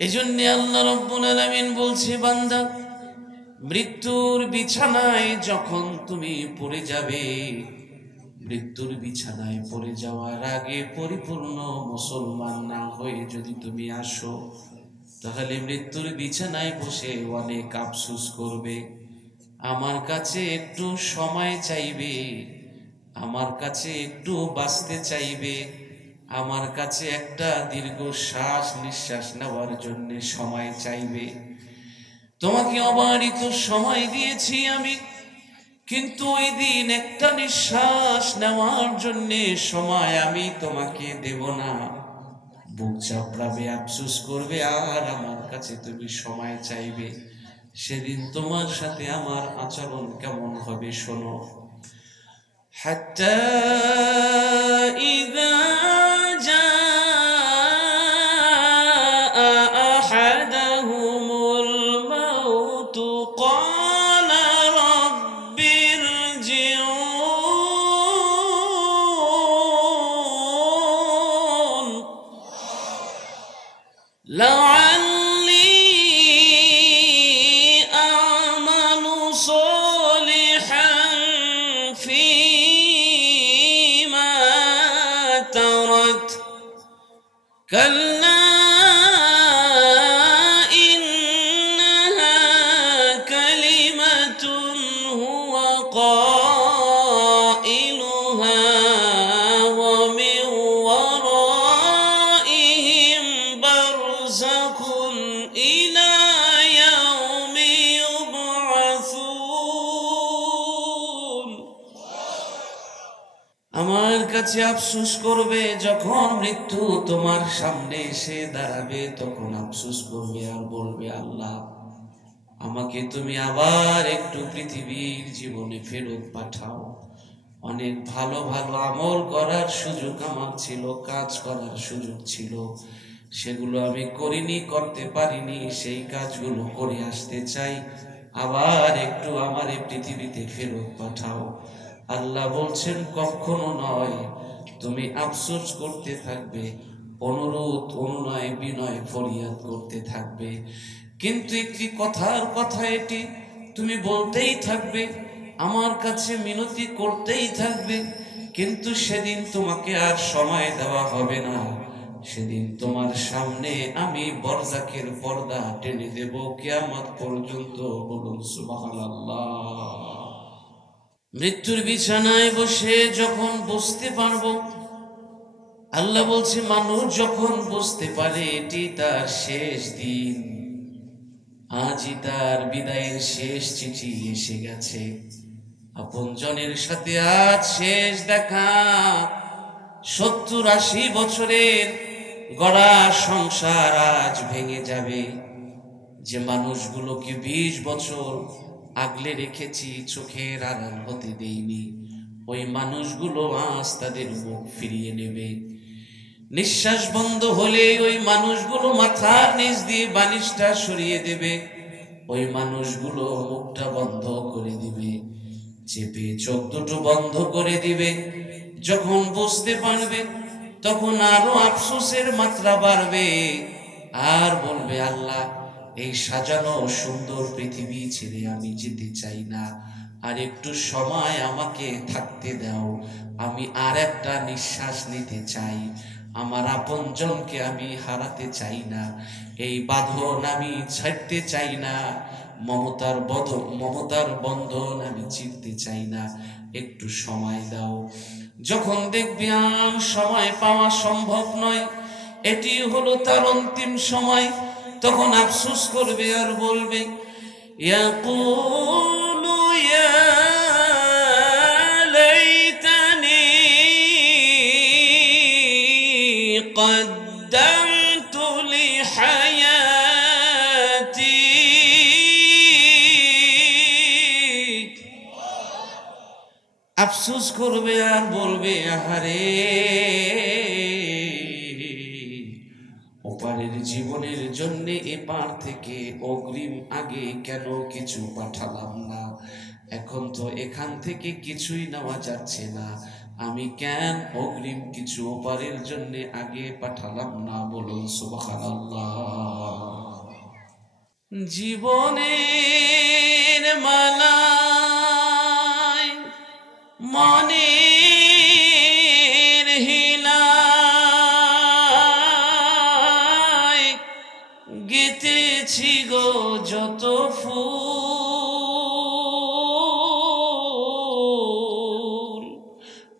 এজন্যে আল্লাহ রব্বুল আলামিন বলছে, বান্দা, মৃত্যুর বিছানায় যখন তুমি পড়ে যাবে, মৃত্যুর বিছানায় পড়ে যাওয়ার আগে পরিপূর্ণ মুসলমান না হয়ে যদি তুমি আসো, তাহলে মৃত্যুর বিছানায় বসে অনেক আফসুস করবে। আমার কাছে একটু সময় চাইবে, আমার কাছে একটু বাঁচতে চাইবে। আমার কাছে একটা দীর্ঘ শ্বাস নিঃশ্বাস নেওয়ার জন্য সময় চাইবে। তোমাকে অবারিত সময় দিয়েছি আমি, কিন্তু ওই দিন একটা নিঃশ্বাস নেওয়ার জন্য সময় আমি তোমাকে দেব না। বুক চাপড়াবে, আফসুস করবে, আর আমার কাছে তুমি সময় চাইবে। সেদিন তোমার সাথে আমার আচরণ কেমন হবে শোনো। হ্যাঁ আমার কাছে আফসোস করবে যখন মৃত্যু তোমার সামনে এসে দাঁড়াবে, তখন আফসোস করবে আর বলবে, আল্লাহ আমাকে তুমি আবার একটু পৃথিবীর জীবনে ফেরত পাঠাও। অনেক ভালো ভালো আমল করার সুযোগ আমার ছিল, কাজ করার সুযোগ ছিল। সেগুলো আমি করিনি, করতে পারিনি, সেই কাজগুলো করে আসতে চাই। আবার একটু আমার এই পৃথিবীতে ফেরত পাঠাও। আল্লাহ বলছেন, কখনো নয়, তুমি আফসোস করতে থাকবে, অনুরোধ, অনুনয়, বিনয়, ফরিয়াদ করতে থাকবে। কিন্তু একটি কথার কথা এটি, তুমি বলতেই থাকবে, আমার কাছে মিনতি করতেই থাকবে, কিন্তু সেদিন তোমাকে আর সময় দেওয়া হবে না। সেদিন তোমার সামনে আমি বরজাকের পর্দা টেনে দেব কিয়ামত পর্যন্ত, বলুন মৃত্যুর বিছানায় বসে যখন বসতে পারব, আল্লাহ বলছে, মানুষ যখন বসতে পারে, এটি তার শেষ দিন। আজই তার বিদায়ের শেষ চিঠি এসে গেছে। আপনজনের সাথে আজ শেষ দেখা। সত্তর আশি বছরের গড়া সংসার আজ ভেঙে যাবে। যে মানুষগুলোকে বিশ বছর আগলে রেখেছি, চোখের আড়াল হতে দেইনি। ওই মানুষগুলো আজ তাদের মুখ ফিরিয়ে নেবে। নিঃশ্বাস বন্ধ হলে ওই মানুষগুলো মাথার নিচ দিয়ে বালিশটা সরিয়ে দেবে। ওই মানুষগুলো মুখটা বন্ধ করে দিবে, চেপে চোখ দুটো বন্ধ করে দিবে। যখন বুঝতে পারবে, তখন আরও আফসোসের মাত্রা বাড়বে। আর বলবে, আল্লাহ, এই সাজানো সুন্দর পৃথিবী ছেড়ে আমি যেতে চাই না। আর একটু সময় আমাকে থাকতে দাও। আমি আর একটা নিঃশ্বাস নিতে চাই। আমার আপনজনকে আমি হারাতে চাই না। এই বাঁধন আমি ছাড়তে চাই না। মমতার বধ মমতার বন্ধন আমি চিনতে চাই না। একটু সময় দাও। যখন দেখবি সময় পাওয়া সম্ভব নয়, এটি হলো তার অন্তিম সময়। তখন আফসোস করবে আর বলবে, ইয়াকুলু ইয়া করবে আর বলবে, আহারে। ওপারের জীবনের জন্য এপার থেকে অগ্রিম আগে কেন কিছু পাঠালাম না? এখন তো এখান থেকে কিছুই নেওয়া যাচ্ছে না। আমি কেন অগ্রিম কিছু ওপারের জন্য আগে পাঠালাম না বলুন, সুবহানাল্লাহ। জীবনের মালায় হিলায় গেতেছি গো যত ফুল।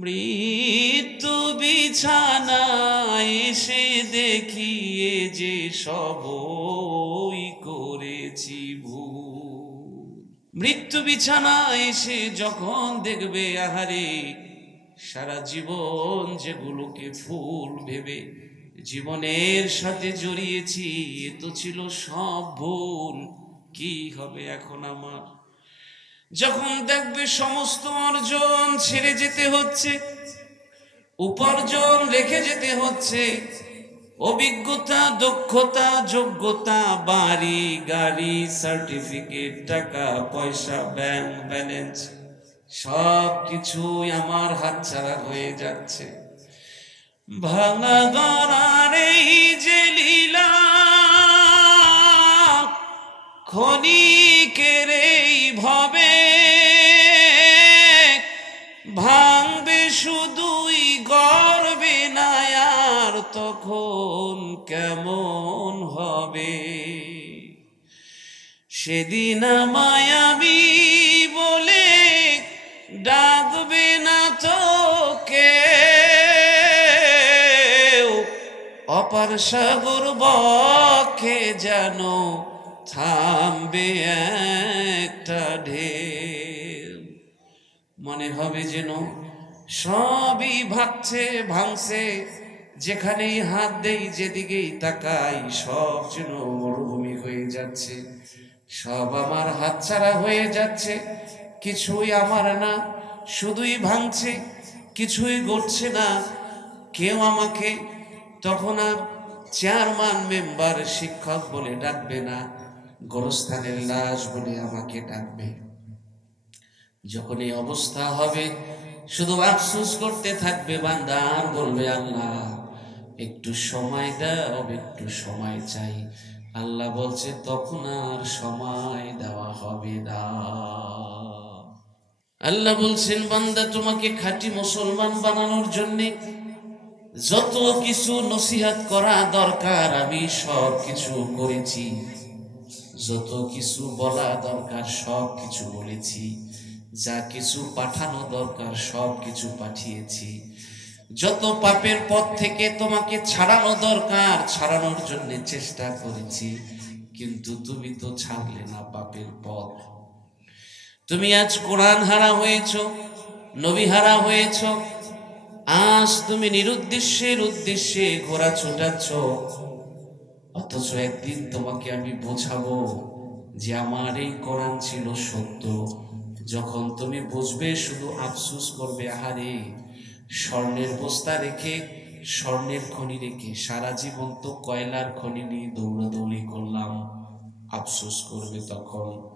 মৃত্যু বিছানায় এসে দেখিয়ে যে সবই মৃত্যু বিছানায় এসে যখন দেখবে, আহারে, সারা জীবন যেগুলোকে ফুল ভেবে জীবনের সাথে জড়িয়েছি, এ তো ছিল সব ভুল। কি হবে এখন আমার? যখন দেখবে সমস্ত অর্জন ছেড়ে যেতে হচ্ছে, উপার্জন রেখে যেতে হচ্ছে অভিজ্ঞতা, দক্ষতা, যোগ্যতা, বাড়ি, গাড়ি সার্টিফিকেট টাকা, পয়সা ব্যাংক ব্যালেন্স সব কিছুই আমার হাতছাড়া হয়ে যাচ্ছে। ভাঙা গড়ার এই যে লীলা এই ভবে তখন কেমন হবে? সেদিন আমি বলে ডাকবে না তোকে। অপার সাগর বক্ষে যেন থামবে একটা ঢেউ। মনে হবে যেন সবই ভাগছে, ভাঙছে যেখানেই হাত দেই, যেদিকেই তাকাই, সব যেন মরুভূমি হয়ে যাচ্ছে। সব আমার হাতছাড়া হয়ে যাচ্ছে। কিছুই আমার না, শুধুই ভাঙছে, কিছুই ঘটছে না। কেউ আমাকে তখন আর চেয়ারম্যান, মেম্বার, শিক্ষক বলে ডাকবে না। গোরস্থানের লাশ বলে আমাকে ডাকবে। যখন এই অবস্থা হবে, শুধু আফসুস করতে থাকবে বান্দা আর বলবে আল্লাহ। একটু সময় দাও, একটু সময় চাই। আল্লাহ বলছে, তখন আর সময় দেওয়া হবে না। আল্লাহ বলছেন, বান্দা, তোমাকে খাঁটি মুসলমান বানানোর জন্যে যত কিছু নসিহাত করা দরকার, আমি সব কিছু করেছি। যত কিছু বলা দরকার, সব কিছু বলেছি। যা কিছু পাঠানো দরকার, সব কিছু পাঠিয়েছি। যত পাপের পথ থেকে তোমাকে ছাড়ানো দরকার, ছাড়ানোর জন্য চেষ্টা করেছি। কিন্তু তুমি তো ছাড়লে না পাপের পথ। তুমি আজ কোরআন হারা হয়েছ, নবী হারা হয়েছ। আজ তুমি নিরুদ্দেশ্যের উদ্দেশ্যে ঘোরা ছোটাচ্ছ। অথচ একদিন তোমাকে আমি বোঝাবো যে আমার এই কোরআন ছিল সত্য। যখন তুমি বুঝবে, শুধু আফসুস করবে, আহারে! স্বর্ণের বস্তা রেখে, স্বর্ণের খনি রেখে সারা জীবন তো কয়লার খনি নিয়ে দৌড়াদৌড়ি করলাম। আফসোস করবে তখন।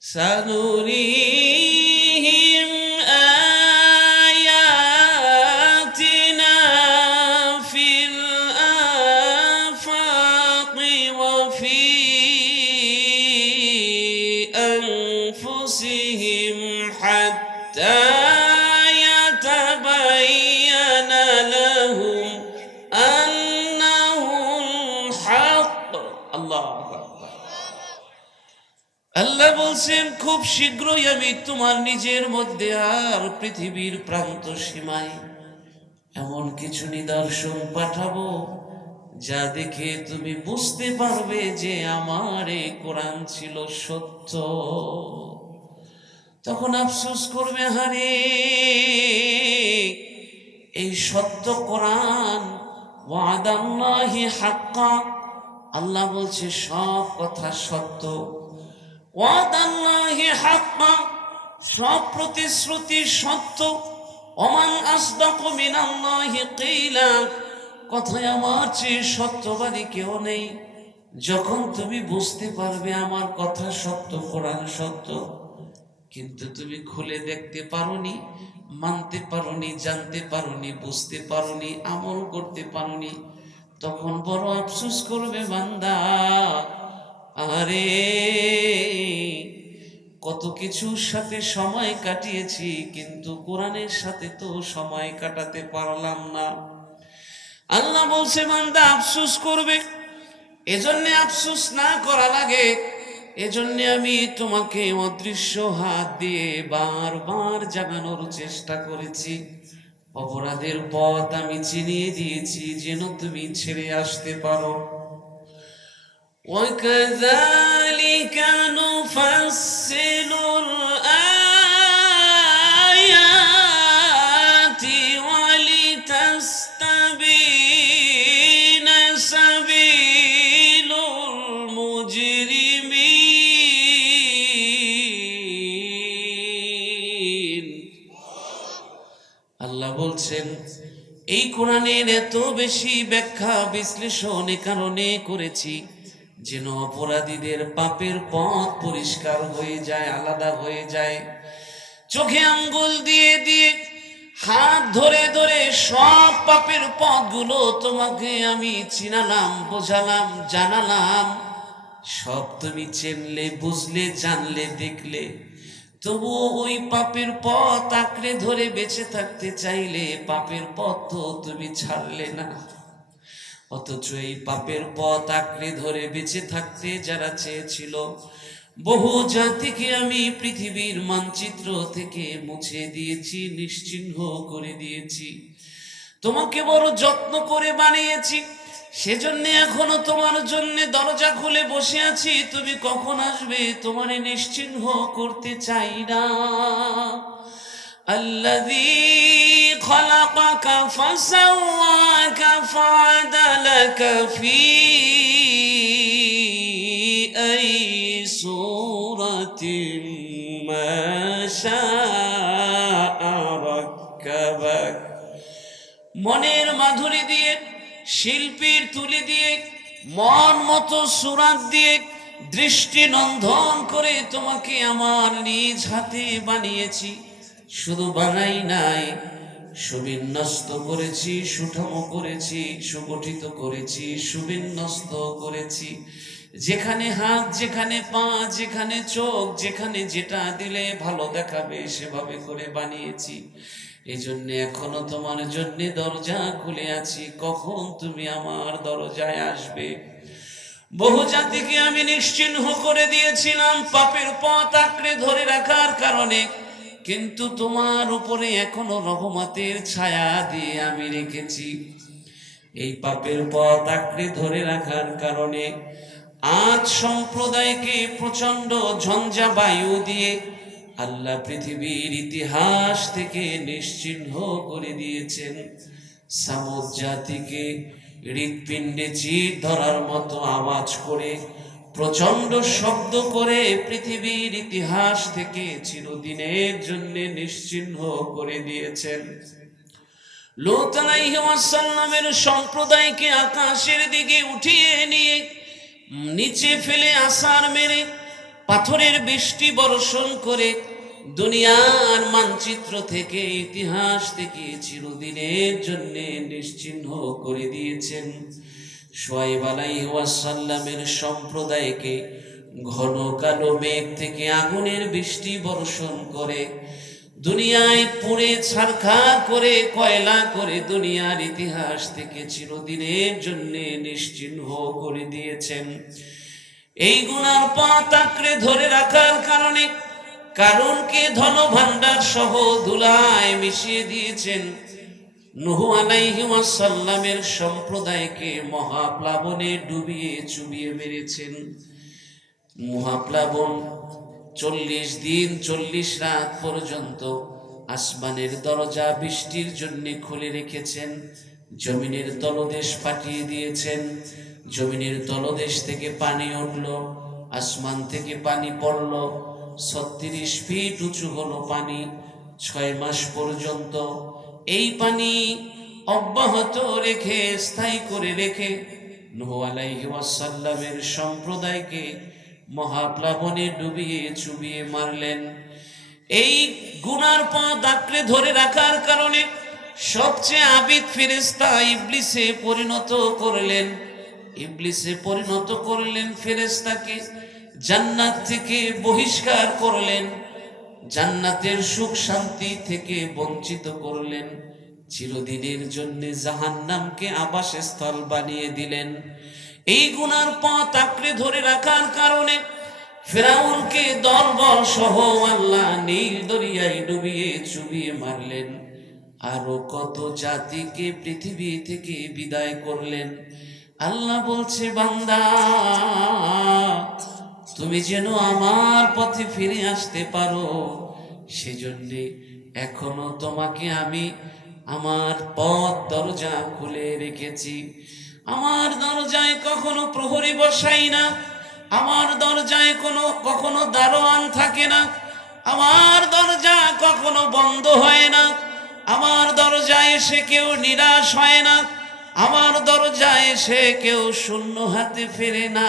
সানুরি আল্লাহ বলছেন, খুব শীঘ্রই আমি তোমার নিজের মধ্যে আর পৃথিবীর প্রান্ত সীমায় এমন কিছু নিদর্শন পাঠাবো যা দেখে তুমি বুঝতে পারবে যে আমার এই কোরআন ছিল সত্য। তখন আফসোস করবে হারে এই সত্য কোরআন ওয়াদাল্লাহি হাক্কা। আল্লাহ বলছে, সব কথা সত্য। ওয়াদাল্লাহি হাক্কা, সব প্রতিশ্রুতি সত্য। ওমান আসদাকু মিনাল্লাহি কিলা, কথায় আমার চেয়ে সত্যবাদী কেউ নেই। যখন তুমি বুঝতে পারবে আমার কথা সত্য, কোরআন সত্য, কিন্তু তুমি খুলে দেখতে পারোনি, মানতে পারোনি, জানতে পারোনি, বুঝতে পারোনি, আমল করতে পারোনি, তখন বড় আফসোস করবে বান্দা। আরে, কত কিছুর সাথে সময় কাটিয়েছি, কিন্তু কোরআনের সাথে তো সময় কাটাতে পারলাম না। আল্লাহ বলছে, বান্দা, আফসোস করবে। এজন্য আফসোস না করা লাগে। এজন্য আমি তোমাকে অদৃশ্য হাত দিয়ে বারবার জাগানোর চেষ্টা করেছি। অপরাধের পথ আমি চিনিয়ে দিয়েছি, যেন তুমি ছেড়ে আসতে পারো। وكذلك نفصل الآيات ولتستبين سبيل المجرمين আল্লাহ বলছেন এই কোরআনের এত বেশি ব্যাখ্যা বিশ্লেষণ এ কারণে করেছি যেন অপরাধীদের পাপের পথ পরিষ্কার হয়ে যায়, আলাদা হয়ে যায়। চোখে আঙ্গুল দিয়ে দিয়ে, হাত ধরে ধরে সব পাপের পথগুলো তোমাকে আমি চিনালাম, বোঝালাম, জানালাম। সব তুমি চেনলে, বুঝলে, জানলে, দেখলে। তবুও ওই পাপের পথ আঁকড়ে ধরে বেঁচে থাকতে চাইলে পাপের পথ তো তুমি ছাড়লে না। অথচ এই পাপের পথ আঁকড়ে ধরে বেঁচে থাকতে যারা চেয়েছিল, বহু জাতিকে আমি পৃথিবীর মানচিত্র থেকে মুছে দিয়েছি, নিশ্চিহ্ন করে দিয়েছি। তোমাকে বড় যত্ন করে বানিয়েছি, সেজন্য এখনও তোমার জন্য দরজা খুলে বসে আছি। তুমি কখন আসবে তোমারে নিশ্চিহ্ন করতে চাই না। الذي خلقك فسواك فعدلك في أي صورة ما شاء ركبك মনের মাধুরী দিয়ে শিল্পীর তুলি দিয়ে মন মতো সুরাত দিয়ে দৃষ্টি নন্দন করে তোমাকে আমার নিজ হাতে বানিয়েছি শুধু বানাই নাই। সুবিন্যস্ত করেছি, সুঠম করেছি, সুগঠিত করেছি, সুবিন্যস্ত করেছি। যেখানে হাত, যেখানে পা, যেখানে চোখ, যেখানে যেটা দিলে ভালো দেখাবে, সেভাবে করে বানিয়েছি। এই জন্য এখনও তোমার জন্য দরজা খুলে আছি। কখন তুমি আমার দরজায় আসবে? বহু জাতিকে আমি নিশ্চিহ্ন করে দিয়েছিলাম পাপের পথ আঁকড়ে ধরে রাখার কারণে। কিন্তু তোমার উপরে এখনও রহমতের ছায়া দিয়ে আমি রেখেছি। এই পাপের পথ আঁকড়ে ধরে রাখার কারণে আজ সম্প্রদায়কে প্রচণ্ড ঝঞ্ঝা বায়ু দিয়ে আল্লাহ পৃথিবীর ইতিহাস থেকে নিশ্চিহ্ন করে দিয়েছেন। সামুদ জাতিকে হৃৎপিণ্ডে চির ধরার মতো আওয়াজ করে প্রচণ্ড শব্দ করে পৃথিবীর ইতিহাস থেকে চিরদিনের জন্য নিশ্চিহ্ন করে দিয়েছেন। সম্প্রদায়কে আকাশের দিকে উঠিয়ে নিয়ে, নিচে ফেলে আসার মেরে, পাথরের বৃষ্টি বর্ষণ করে দুনিয়ার মানচিত্র থেকে, ইতিহাস থেকে চিরদিনের জন্য নিশ্চিহ্ন করে দিয়েছেন। সোয়াইব আলাইসাল্লামের সম্প্রদায়কে ঘন কালো মেঘ থেকে আগুনের বৃষ্টি বর্ষণ করে, দুনিয়ায় পুড়ে ছারখার করে, কয়লা করে দুনিয়ার ইতিহাস থেকে চিরদিনের জন্য নিশ্চিহ্ন করে দিয়েছেন। এই গুণার আঁকড়ে ধরে রাখার কারণে কারণকে ধন ভাণ্ডার সহ ধুলায় মিশিয়ে দিয়েছেন। নুহু আলাইহিমাসাল্লামের সম্প্রদায়কে মহাপ্লাবনে ডুবিয়ে চুবিয়ে মেরেছেন। মহাপ্লাবন চল্লিশ দিন, চল্লিশ রাত পর্যন্ত আসমানের দরজা বৃষ্টির জন্য খুলে রেখেছেন, জমিনের তলদেশ ফাটিয়ে দিয়েছেন, জমিনের তলদেশ থেকে পানি উঠল, আসমান থেকে পানি পড়ল, ছত্রিশ ফিট উঁচু হলো পানি। ছয় মাস পর্যন্ত এই পানি অব্যাহত রেখে, স্থায়ী করে রেখে নূহ সম্প্রদায়কে মহাপ্লাবনে ডুবিয়ে চুবিয়ে মারলেন। এই গুনার পা আঁকড়ে ধরে রাখার কারণে সবচেয়ে আবিদ ফেরেস্তা ইবলিসে পরিণত করলেন। ইবলিসে পরিণত করলেন ফেরেশতাকে, জান্নাত থেকে বহিষ্কার করলেন। জান্নাতের সুখ শান্তি থেকে বঞ্চিত করলেন। চিরদিনের জন্য জাহান্নামকে আবাসস্থল বানিয়ে দিলেন। এই গুনার পথ আঁকড়ে ধরে রাখার কারণে ফেরাউনকে দলবল সহ আল্লাহ নীল দরিয়ায় ডুবিয়ে চুবিয়ে মারলেন। আরও কত জাতিকে পৃথিবী থেকে বিদায় করলেন। আল্লাহ বলছে, বান্দা তুমি যেন আমার পথে ফিরে আসতে পারো। সেজন্যে এখনও তোমাকে আমি আমার পথ দরজা খুলে রেখেছি। আমার দরজায় কখনো প্রহরী বসাই না। আমার দরজায় কোনো, কখনো দারোয়ান থাকে না। আমার দরজা কখনো বন্ধ হয় না। আমার দরজায় এসে কেউ নিরাশ হয় না। আমার দরজায় এসে কেউ শূন্য হাতে ফেরে না।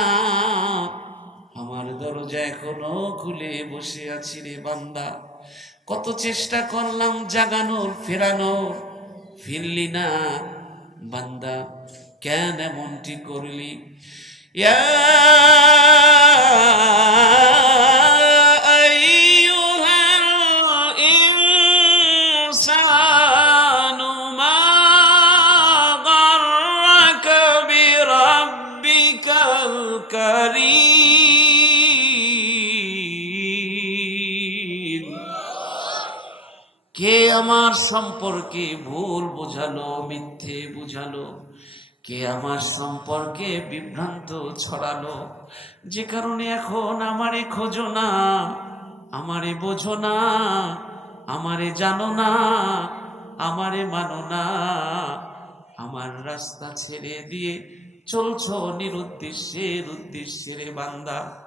আমার দরজা এখনও খুলে বসে আছি রে বান্দা। কত চেষ্টা করলাম জাগানোর, ফেরানোর। ফিরলি না বান্দা, কেন এমনটি করলি? ইয়া আইয়ুহাল কে আমার সম্পর্কে ভুল বোঝালো, মিথ্যে বুঝালো? কে আমার সম্পর্কে বিভ্রান্ত ছড়ালো? যে কারণে এখন আমারে খোঁজো না, আমারে বোঝো না, আমারে জানো না, আমারে মানো না। আমার রাস্তা ছেড়ে দিয়ে চলছ নিরুদ্দেশ্যের উদ্দেশ্যে রে বান্দা।